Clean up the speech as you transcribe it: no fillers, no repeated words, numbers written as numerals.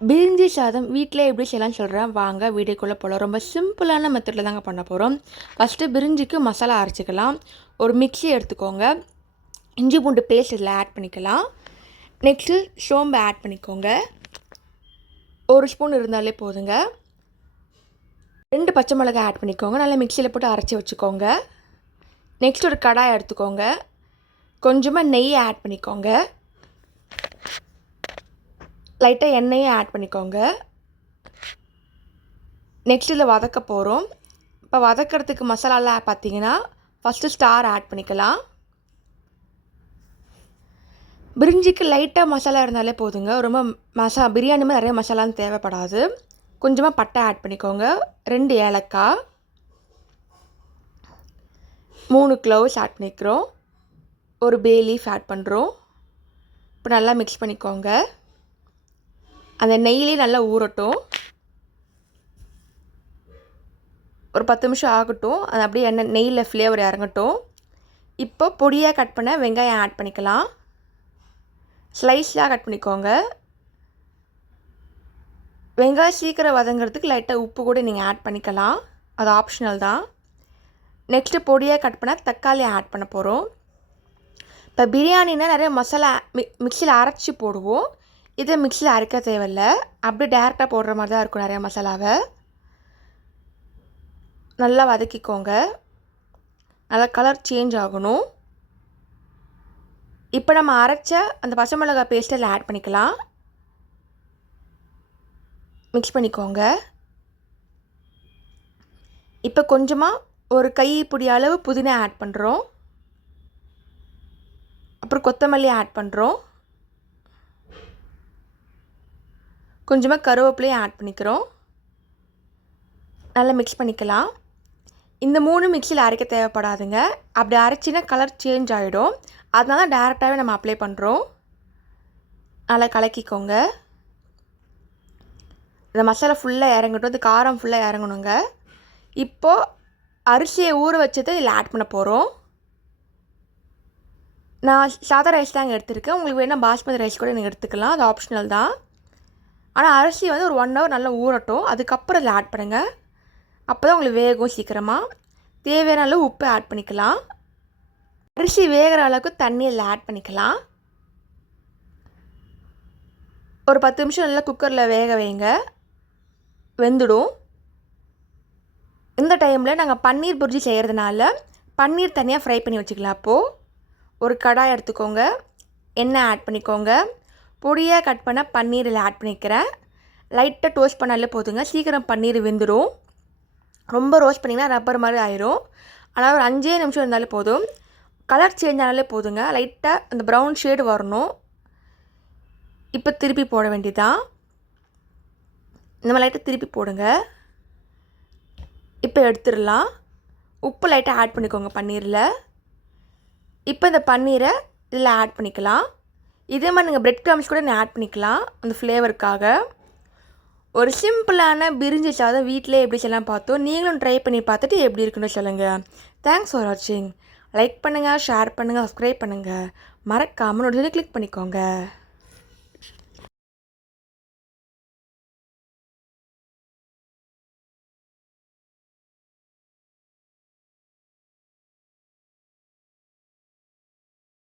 பிரிஞ்சி சாதம் வீட்டில் எப்படி செய்யலாம்னு சொல்கிறேன், வாங்க வீடியோக்குள்ளே போகலாம். ரொம்ப சிம்பிளான மெத்தடில் தாங்க பண்ண போகிறோம். ஃபஸ்ட்டு பிரிஞ்சிக்கு மசாலா அரைச்சிக்கலாம். ஒரு மிக்ஸி எடுத்துக்கோங்க. இஞ்சி பூண்டு பேஸ்ட் இதில் ஆட் பண்ணிக்கலாம். நெக்ஸ்ட்டு சோம்பு ஆட் பண்ணிக்கோங்க. ஒரு ஸ்பூன் இருந்தாலே போதுங்க. 2 பச்சை மிளகாய் ஆட் பண்ணிக்கோங்க. நல்லா மிக்சியில் போட்டு அரைச்சி வச்சுக்கோங்க. நெக்ஸ்ட் ஒரு கடாய் எடுத்துக்கோங்க. கொஞ்சமாக நெய் ஆட் பண்ணிக்கோங்க. லைட்டாக எண்ணெயும் ஆட் பண்ணிக்கோங்க. நெக்ஸ்ட் இதில் வதக்க போகிறோம். இப்போ வதக்கிறதுக்கு மசாலாலாம் பார்த்தீங்கன்னா ஃபஸ்ட்டு ஸ்டார் ஆட் பண்ணிக்கலாம். பிரிஞ்சிக்கு லைட்டாக மசாலா இருந்தாலே போதுங்க. ரொம்ப பிரியாணி மாதிரி நிறைய மசாலான்னு தேவைப்படாது. கொஞ்சமாக பட்டை ஆட் பண்ணிக்கோங்க. 2 ஏலக்காய், 3 க்ளோவ்ஸ் ஆட் பண்ணிக்கிறோம். ஒரு பே லீஃப் ஆட் பண்ணுறோம். இப்போ நல்லா மிக்ஸ் பண்ணிக்கோங்க. அந்த நெய்யிலே நல்லா ஊறட்டும். ஒரு 10 நிமிஷம் ஆகட்டும். அது அப்படியே நெய்யில் ஃப்ளேவர் இறங்கட்டும். இப்போ பொடியாக கட் பண்ண வெங்காயம் ஆட் பண்ணிக்கலாம். ஸ்லைஸாக கட் பண்ணிக்கோங்க. வெங்காயம் சீக்கிரம் வதங்கிறதுக்கு லைட்டாக உப்பு கூட நீங்கள் ஆட் பண்ணிக்கலாம். அது ஆப்ஷனல் தான். நெக்ஸ்ட்டு பொடியாக கட் பண்ண தக்காளி ஆட் பண்ண போகிறோம். இப்போ பிரியாணின்னா நிறைய மசாலா மிக்சியில் அரைச்சி போடுவோம். இதை மிக்சியில் அரைக்க தேவையில்லை. அப்படியே டேரெக்டாக போடுற மாதிரி தான் இருக்கும். நிறையா மசாலாவை நல்லா வதக்கிக்கோங்க. நல்லா கலர் சேஞ்ச் ஆகணும். இப்போ நம்ம அரைச்ச அந்த பச்சை மிளகாய் பேஸ்ட்டில் ஆட் பண்ணிக்கலாம். மிக்ஸ் பண்ணிக்கோங்க. இப்போ கொஞ்சமாக ஒரு கைப்பிடி அளவு புதினா ஆட் பண்ணுறோம். அப்புறம் கொத்தமல்லி ஆட் பண்ணுறோம். கொஞ்சமாக கருவேப்பிலையும் ஆட் பண்ணிக்கிறோம். நல்லா மிக்ஸ் பண்ணிக்கலாம். இந்த 3 மிக்சியில் அரைக்க தேவைப்படாதுங்க. அப்படி அரைச்சின்னா கலர் சேஞ்ச் ஆகிடும். அதனால டேரெக்டாகவே நம்ம அப்ளை பண்ணுறோம். நல்லா கலக்கிக்கோங்க. இந்த மசாலா ஃபுல்லாக இறங்கட்டும். இந்த காரம் ஃபுல்லாக இறங்கணுங்க. இப்போது அரிசியை ஊற வச்சதை இதில் ஆட் பண்ண போகிறோம். நான் சாதா ரைஸ் தாங்க எடுத்துருக்கேன். உங்களுக்கு வேணால் பாஸ்மதி ரைஸ் கூட நீங்கள் எடுத்துக்கலாம். அது ஆப்ஷனல் தான். ஆனால் அரிசி வந்து ஒரு 1 ஹவர் நல்லா ஊறட்டும். அதுக்கப்புறம் இதில் ஆட் பண்ணுங்கள். அப்போ தான் உங்களுக்கு வேகும் சீக்கிரமாக. தேவையான அளவு உப்பு ஆட் பண்ணிக்கலாம். அரிசி வேகிற அளவுக்கு தண்ணி இதில் ஆட் பண்ணிக்கலாம். ஒரு 10 நிமிஷம் நல்லா குக்கரில் வேக வைங்க. வெந்துடும். இந்த டைமில் நாங்கள் பன்னீர் புர்ஜி செய்கிறதுனால பன்னீர் தனியாக ஃப்ரை பண்ணி வச்சுக்கலாம். அப்போது ஒரு கடாய் எடுத்துக்கோங்க. எண்ணெய் ஆட் பண்ணிக்கோங்க. பொடியாக கட் பண்ண பன்னீர் இதில் ஆட் பண்ணிக்கிறேன். லைட்டாக டோஸ்ட் பண்ணாலே போதுங்க. சீக்கிரம் பன்னீர் வெந்துடும். ரொம்ப ரோஸ்ட் பண்ணிங்கன்னா ரப்பர் மாதிரி ஆயிரும். ஆனால் ஒரு 5 நிமிஷம் இருந்தாலே போதும். கலர் சேஞ்ச் ஆனாலே போதுங்க. லைட்டாக அந்த ப்ரௌன் ஷேடு வரணும். இப்போ திருப்பி போட வேண்டியதான். இந்த மாதிரி லைட்டாக திருப்பி போடுங்க. இப்போ எடுத்துடலாம். உப்பு லைட்டாக ஆட் பண்ணிக்கோங்க பன்னீரில். இப்போ இந்த பன்னீரை இதில் ஆட் பண்ணிக்கலாம். இதே மாதிரி நீங்கள் பிரெட் க்ரம்ஸ் கூட நீங்கள் ஆட் பண்ணிக்கலாம் அந்த ஃப்ளேவருக்காக. ஒரு சிம்பிளான பிரிஞ்சி சாதம் வீட்டிலே எப்படி செய்யலாம் பார்த்தோம். நீங்களும் ட்ரை பண்ணி பார்த்துட்டு எப்படி இருக்குன்னு சொல்லுங்கள். தேங்க்ஸ் ஃபார் வாட்சிங். லைக் பண்ணுங்கள், ஷேர் பண்ணுங்கள், சப்ஸ்கிரைப் பண்ணுங்கள். மறக்காமல் நோட்டிஃபிகேஷன் கிளிக் பண்ணிக்கோங்க.